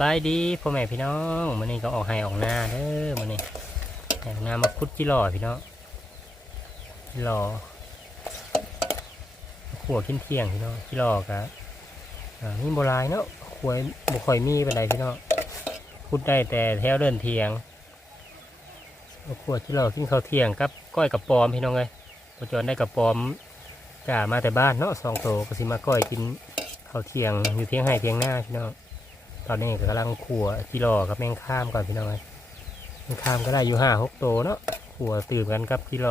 บายดีพ่อแม่พี่น้องมื้อนี้ก็ออกให้ออกหน้าเด้อมื้อนี้ให้ออกหน้ามาคุดจิหล่อพี่น้องจิหล่อขัวกินเที่ยงพี่น้องจิหล่อกะอ่โบราณเนาะขวยบ่ค่อยมีปานใดพี่น้องคุดได้แต่แถวเดินเที่ยงขัวจิหล่อกินข้าวเที่ยงกับก้อยกับปอมพี่น้องเอ้ยพอจอนได้กับปอมจ่ามาแต่บ้านเนาะสองโตก็สิมาก้อยกินข้าวเที่ยงอยู่เที่ยงให้เที่ยงหน้าพี่น้อง ตอนนี้ก็กำลังขัวกิโลกับแมงข้ามก่อนพี่น้องเลยแมงข้ามก็ได้อยู่ห้าหกโตเนาะขัวตื่มกันกับกิโล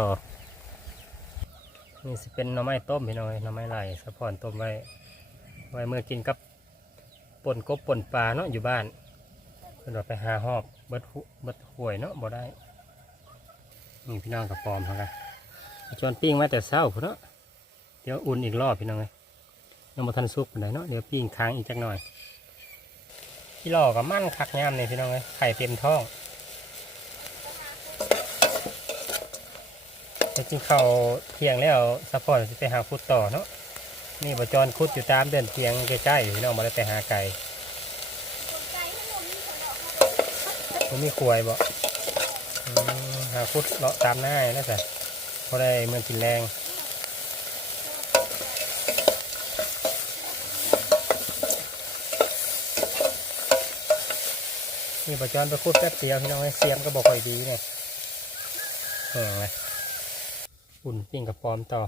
นี่สิเป็นหน่อไม้ต้มพี่น้องเลยหน่อไม้ไหลสะพอนต้มไว้ ไว้เมื่อกินกับป่นกบป่นปลาเนาะอยู่บ้านเพื่อนว่าไปหาหอบเบิดหุเบิดห่วยเนาะบ่ได้นี่พี่น้องกับปอมเขากันชวนปิ้งมาแต่เช้าพุ่นเนาะเดี๋ยวอุ่นอีกรอบพี่น้องเลยยังบ่ทันสุกปานเนาะเดี๋ยวปิ้งค้างอีกจักหน่อย พี่หล่อกับมั่นคักงามเลยพี่น้องเลยไข่เต็มท้องจะกินข้าเทียงแล้วสปอร์ตจะไปหาคุดต่อเนาะนี่บจรคุดอยู่ตามเดินเทียงใกล้ๆพี่น้องมาได้ไปหาไก่ผมมีขวยบ่อืมหาคุดเลาะตามหน้านะจ๊ะพอได้เมืองกินแรง นี่ปจอนไปคูดแป๊บเดียวพี่น้องเสียมก็บอกค่อยดีเนี่ยเออไงอุ่นปิ้งกับปอมต่อ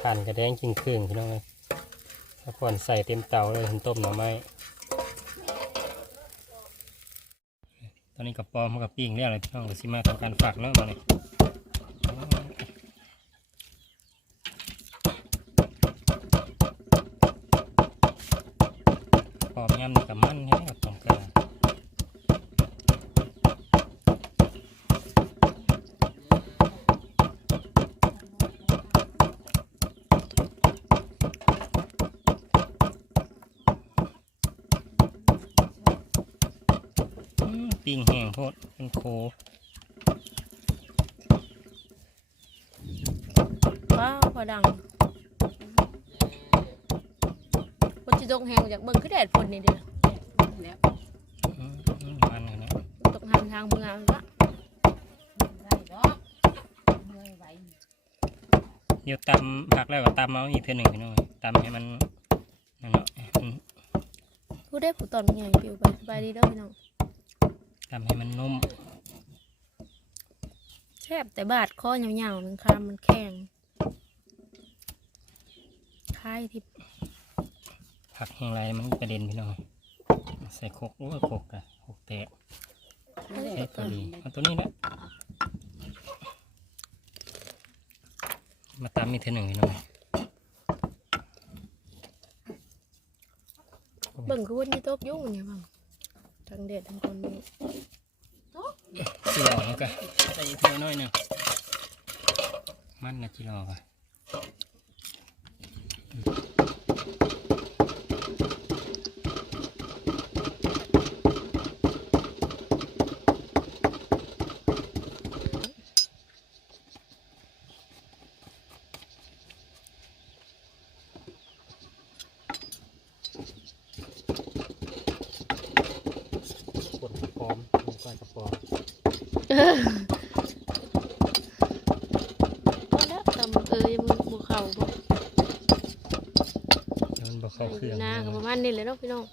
ผ่านกระแดงจริงเครื่องพี่น้องเลยถ้าก่อนใส่เต็มเตาเลยเห็นต้มหน่อไม้ตอนนี้กับปอมกับปิ้งเรียกอะไรพี่น้องเดี๋ยวสิมาทำการฝักเนาะมาเลยปอมยำนี่กับมันแห้งกับตองกลางอืม ปิ้งแห้งโพดเป็นโคว้าวพอดังคนจะตกแหงจากเบิ่งคือแดดฝนนี่เดียวแล้วอืมอืมมันนะ ตกหันทางเมืองละเดี๋ยวตำผักแล้วก็ตำเอาอีกเพื่อหนึ่งพี่น้องตำให้มันนั่นเนาะอืมผู้ได้ผู้ตอนใหญ่ปิวไปไปดีเด้อพี่น้อง ทำให้มันนุ่มแซ่บแต่บาดคอยาวๆมันคามมันแข็งคล้ายที่ผักแห้งไรมันกระเด็นพี่น้องใส่โคกโอ้ยโคกอะโคกแตกใช้ตัวดีเอาตัวนี้แหละมาตำอีกเท่าหนึ่งพี่น้องเบิ่งคือวันนี้ตบยุ่งเนี่ยบ้าง ทั้งเด็ดทั้งคนนี้จิรอแล้วก็ใส่อีกเท่าน้อยหนึ่งมันนะจิรอก่ะกดกระปอมก้อยกระปอม เอาแล้วตำเอ้ยมึงบุเข่าบ่ แล้วมันบ่เข้าเครื่องหน้าก็ประมาณนี้เลยเนาะพี่น้อง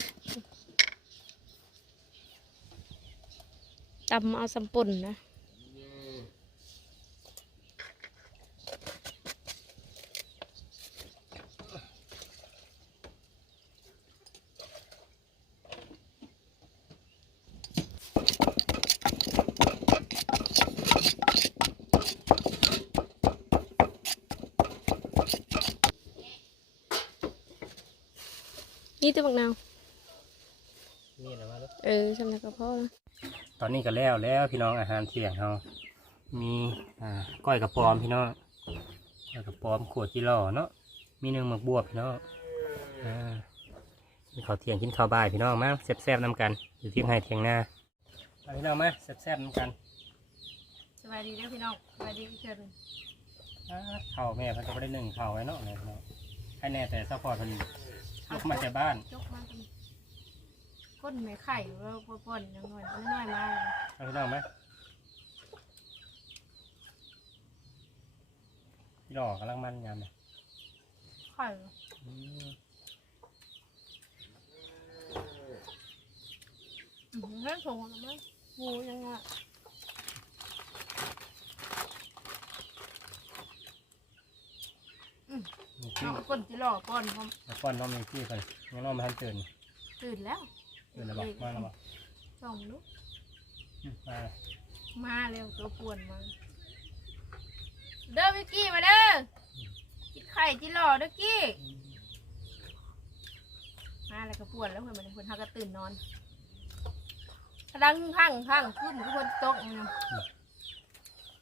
ตำเอาสำป่นนะ บักนาวนี่นะมาลูกเออสำนักกระเพาะนะตอนนี้ก็แล้วแล้วพี่น้องอาหารเที่ยงเรามีอ่าก้อยกระปอมพี่น้องก้อยกระปอมขวดจิโร่เนาะมีหนึ่งหมึกบวบพี่น้องอ่ากินข้าวเที่ยงกินข้าวบ่ายพี่น้องมาแซ่บๆน้ำกันอยู่ที่ไห้เที่ยงหน้ามาพี่น้องมาแซ่บๆน้ำกันสวัสดีนะพี่น้องสวัสดีพี่เชิญอ่าข้าวแม่เพิ่นก็บ่ได้หนึ่งข้าวไว้เนาะเนี่ยพี่น้องให้แน่แต่ซัพพอร์ตเพิ่น ยกมาจากบ้านยกมากันก้นไม่ไข่แล้วก็ป้อนน้อยๆน้อยๆมาเลยเอาพี่น้องไหมพี่ดอกกำลังมันยามเลยไข่อืมอืมให้ส่งแล้วมั้ยงูยังไง มีขี้น้องก้นจิหล่อก้อนพร้อมมาป้อนน้องมีขี้ก่อนยังน้องมาทันตื่นตื่นแล้วตื่นแล้วบอกมาแล้วบอกส่องลูกอืมมามาเร็วตัวป่วนมา เด้อวิกกี้มาเด้อกินไข่จิหล่อเด้อกี้มาแล้วก็ป่วนแล้วเพื่อนมันเพื่อนเขาก็ตื่นนอนกระดังพังพังขึ้นทุกคนตกมัน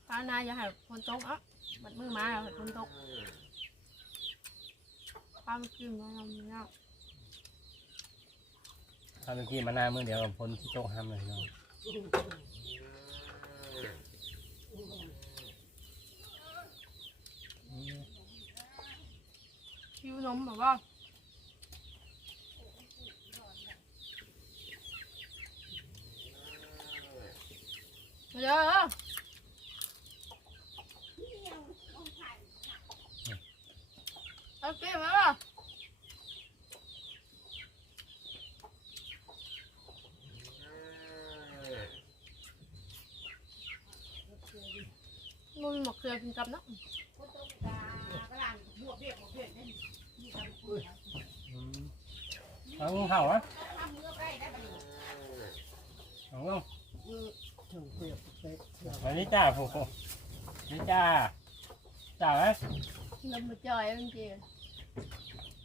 พานาอย่าให้คนตกอะบัดมือมาแล้วให้คนตก ปลามันกินมันเนาะทำเป็นขี้มาหน้ามือเดี๋ยวพ้นที่โต๊ะห้ามเลยพี่น้องอืมคิวนมแบบว่ามาเด้อเอาเก็บมาป่ะ มึงหมกเกลือกินกับเนาะอืมเอางูเห่าอะเอางู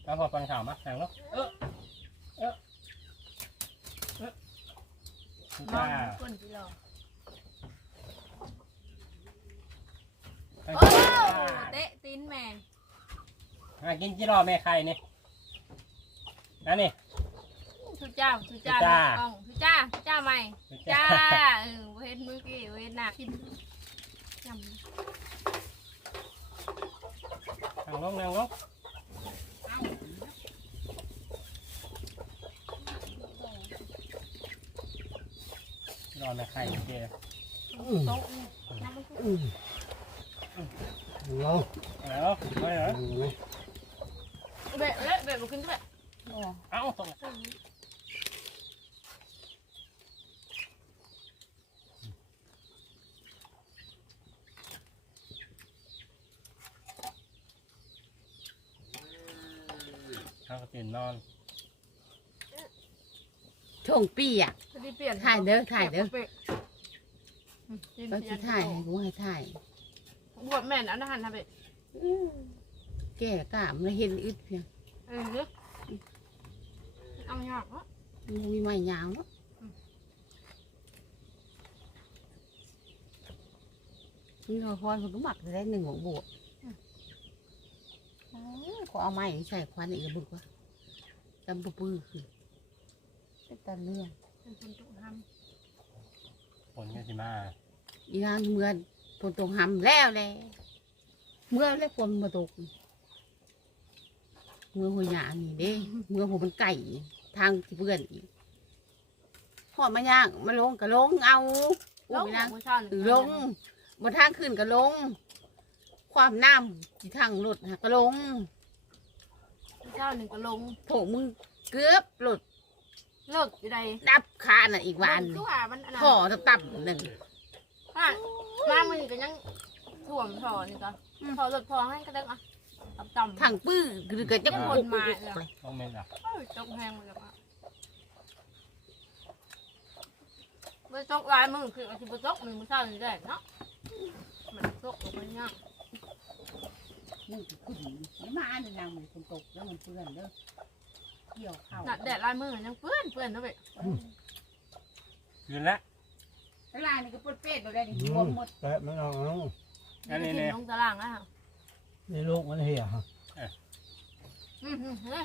มานี่จ้าผู้ผู้นี่จ้าจ้าไหมลมมาจอยมันเจียเอาพอฟังข่าวมาแข่งลูกเออเออเออนี่มอจ้างก้นที่รอไปโอ้กินจ้าเตะตีนแม่มากินจิรอแม่ไข่นี่นั่นนี่ทุจ้าทุจ้าทุจ้ากล้องทุจ้าทุจ้าใหม่นี่จ้าเออเว้นมือกี้เว้นหนักกินจนั่งลงนั่งลง จิรอแม่ไข่เจ๊ำโต๊ะนี่นั่งมันคือเราเอาแล้วเอาแล้วเบะเละเบะบุกินด้วยเอาตรงเขาก็ตื่นนอน ช่วงปีอะจะได้เปลี่ยนถ่ายเด้อถ่ายเด้อปลี่นอืมกินก็เปลี่จะนถ่ายให้กูให้ถ่ายบวชแม่นอันนั้นหันทำไปแก่กล้ามแล้วเห็นอึดเพียงเออเด้อเอาหยอกเนาะมันมีไม้ยาวเนาะนี่เราพอมันก็หมักได้หนึ่งหัวบวกอ๋อก็เอาไม้ใส่ควันอีกระบึกว่าจำปะปื้อคือ เป็นตาเลื่อนเป็นคนตุทฝนก็สิมาอีนานเมื่อฝนตกหำแล้วแหละเมื่อแล้วฝนมาตก เมื่อหัวหยานี่เด้ เมื่อหัวมันไก่ทางที่เพื่อนอีกหอดมาย่างมาลงก็ลงเอาำอุ้ยนะมือช่อนหรือลงบนทางขึ้นก็ลง ความน้ำที่ทางรถน่ะก็ลงมือช่อนหนึ่งก็ลงโถมึงเกือบหลุด เลิกอยู่ใดดับคาน่ะอีกวันตัวมันอันนั้นท่อตับๆหนึ่งอะมามือก็ยังถ่วมท่อนี่ก็อืมท่อรถพอให้ก็ได้อะต่ำๆทางปื้อคือก็จะคนมาต้องเม็นอะเอ้ยจกแห้งเลยอะไปจกลายมือคืออาชีพจกมือมือเศร้าอยู่ได้เนาะมันจกออกไปเงี้ยมึงขึ้นไม่มาในนางมันคนตกแล้วมันเปื้อนเด้อ เกี่ยวเข้าหนักแดดลายมือยังเปื้อนเปื้อนนะเว้ยคืนละตลาดนี่ก็ปวดเป็ดเราได้ดิรวมหมดแปะมันออกเอาอันนี้กิเนี่ยลงตารางแล้วค่ะนี่ลูกมันเหี่ยอืมอืมเฮ้ย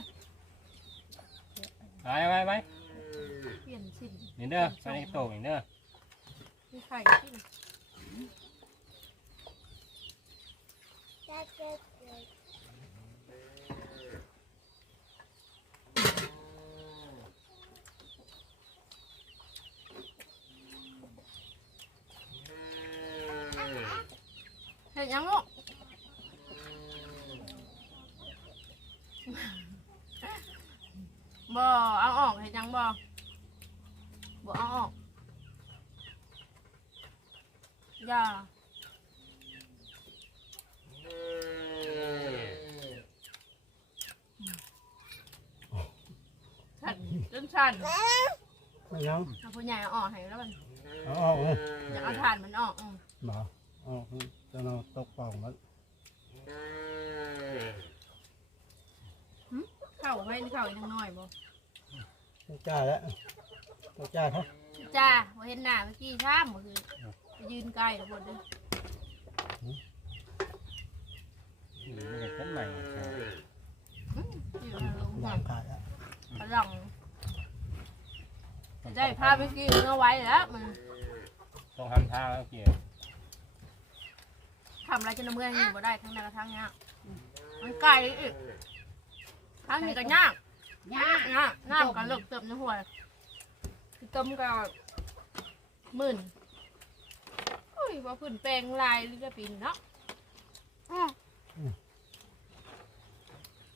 ไปไปไปเปลี่ยนสิ้นนี่เด้อไปในโต๊ะนี่เด้อมีไข่ที่ ไหนยังลูกบ่เอาออกเห็นยังบ่บ่เอาออกอย่าสั่นจนสั่นไม่ยังเอาผู้ใหญ่เอาออกให้แล้วมันเอาออกเลยอยากเอาถ่านมันออกอืม บ่เอาออก จะเราตกป่องมันเข้าไว้เข้าอีกน้อยบ่ต้องจ่ายแล้วต้องจ่ายเขาจ้าบ่เห็นหน้าเมื่อกี้ท่ามบ่คือไปยืนใกล้แล้วบ่เด้อไม่ได้ต้นใหม่อยู่ลงวางขายแล้วพลังได้พาไปกินเอาไว้แล้วมันต้องทำท่าแล้วเกี่ยทำอะไรจนเมื่อยอยู่บ่ได้ทั้งนั้นกับทั้งเนี้ยมันไกลอีกทั้งนี้ก็ยากยากยากน้ำก็เลิกเติมในหัวคือต้มก็หมื่นโอ้ยว่าพื้นแปลงลายหรือจะปีนเนาะ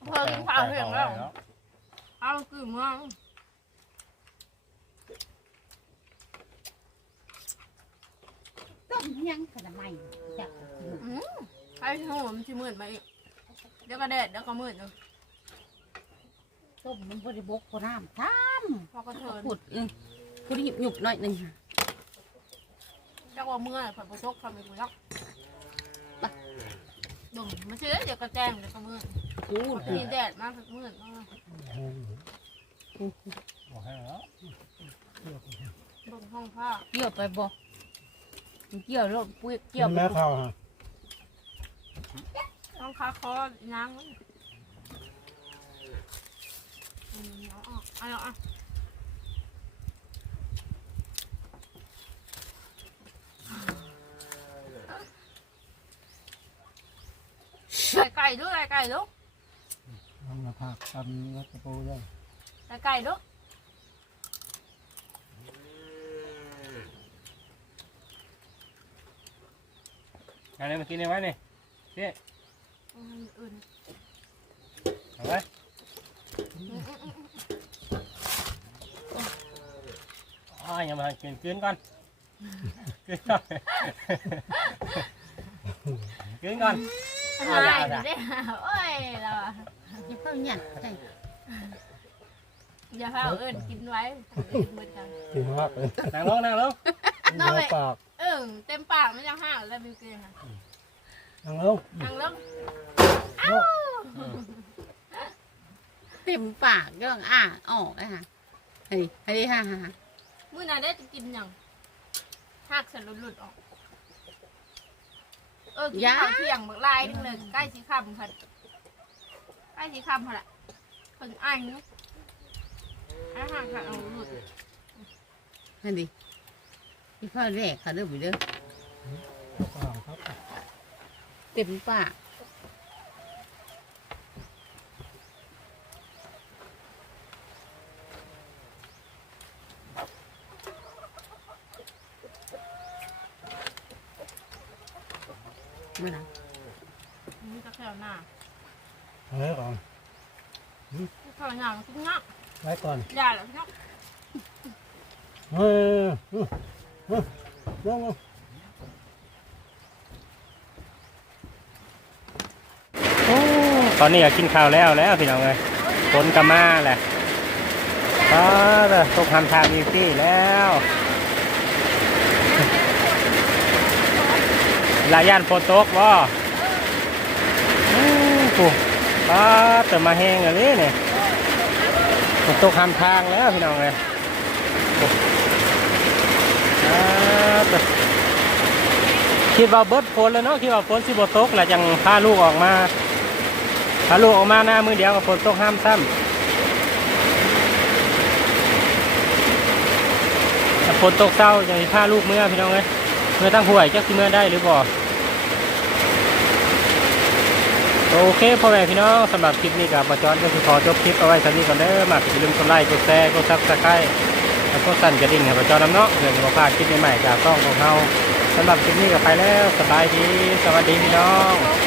เพิ่งกินข้าวเพียงแล้วเอาคือเมือง ต้มยังขนาดไม่จักอืมไอ้หัวมันชิมื่นมาอีกเดี๋ยวก็แดดเดี๋ยวก็มืดเนาะต้มมันบริบกพอน้ำท่พอก็เทินำขุดอือขุดหยิบหยุบหน่อยหนึ่งจักว่าเมื่อยผ่อนประชกผ่อนไปกูยักดุ่มมาซื้อเดี๋ยวก็แจ้งเดี๋ยวก็มืดพูดมีแดดมากมืดมากบอกให้แล้วดุ่มห้องผ้าเกี่ยวไปบ่ เกี่ยวรถปุ้ยเกี่เกี่ยยววแม่เข้าฮะห้องคาคอย้างอืมเอาออกเอาเอาเอาไก่ไก่ลูกไก่ไก่ลูกทำมาผักทำแล้วกระปูด้วยไก่ไก่ลู อะไรมากินได้ไว้นี่อืมอื่นเอาไว้อ๋อยังมากินกินก่อนกินก่อนกินก่อนอะไรอยู่เด้โอ้ยเราอะอย่าเพิ่งหยัดได้อย่าพาเอิญกินไว้อื่นเหมือนกันกินมากเลยนั่งลงนั่งลงเนื้อปาก เออเต็มปากไม่ยังห่างแล้วบิวเกนค่ะนั่งลงนั่งลงเต็มปากย่องอ่าออกเลยค่ะเฮ้ยเฮ้ยฮ่าฮ่ามื้อหน่าได้จะกินหยังหักสลุดหลุดออก เออกินข้าวเที่ยงบักลายนึงเลยใกล้สีคำค่ะใกล้สีคำค่ะละคนอ้ายนุ๊กอ้ายห่างค่ะเอาหลุดนั่นดิ พี่พ่อแรกเขาเริ่มไปเด้อปากครับเต็มปากไม่นะนี่ก็แค่หน้าเอาไว้ก่อนแค่หน้ามันกินงักไว้ก่อนยาแล้วงักเฮ้ย นั่งตอนนี้ก็กินข้าวแล้วแล้วพี่น้องเลยฝนก็มาแหละก็ตกทำทางมีที่แล้วลาย่านโฟโต๊กว่าปุ๊บป้าเติมมาแห้งอย่างนี้เนี่ยตกทำทางแล้วพี่น้องเลย คิดว่าเบิดฝนแล้วเนาะคิดว่าฝนสิบตกแล้วจังพาลูกออกมาถ้าลูกออกมาหน้ามือเดียวกับฝนตกห้ามซ้ำฝนตกเศร้าอย่างที่พาลูกเมื่อพี่น้องเลยเมื่อตั้งห่วยจักสิเมื่อได้หรือบ่โอเคพ่อแม่พี่น้องสำหรับคลิปนี้กับประจอนก็คือขอจบคลิปเอาไว้สักนี้ก่อนเด้อมากอย่าลืมกดไลค์กดแชร์กดซับสไครต์ แล้วก็สั่นกระดิ่งให้ประจอนน้ำเนาะเพื่อจะมาพลาดคลิปใหม่ๆจากกล้องของเราสำหรับคลิปนี้ก็ไปแล้วสบายดีสวัสดีพี่น้อง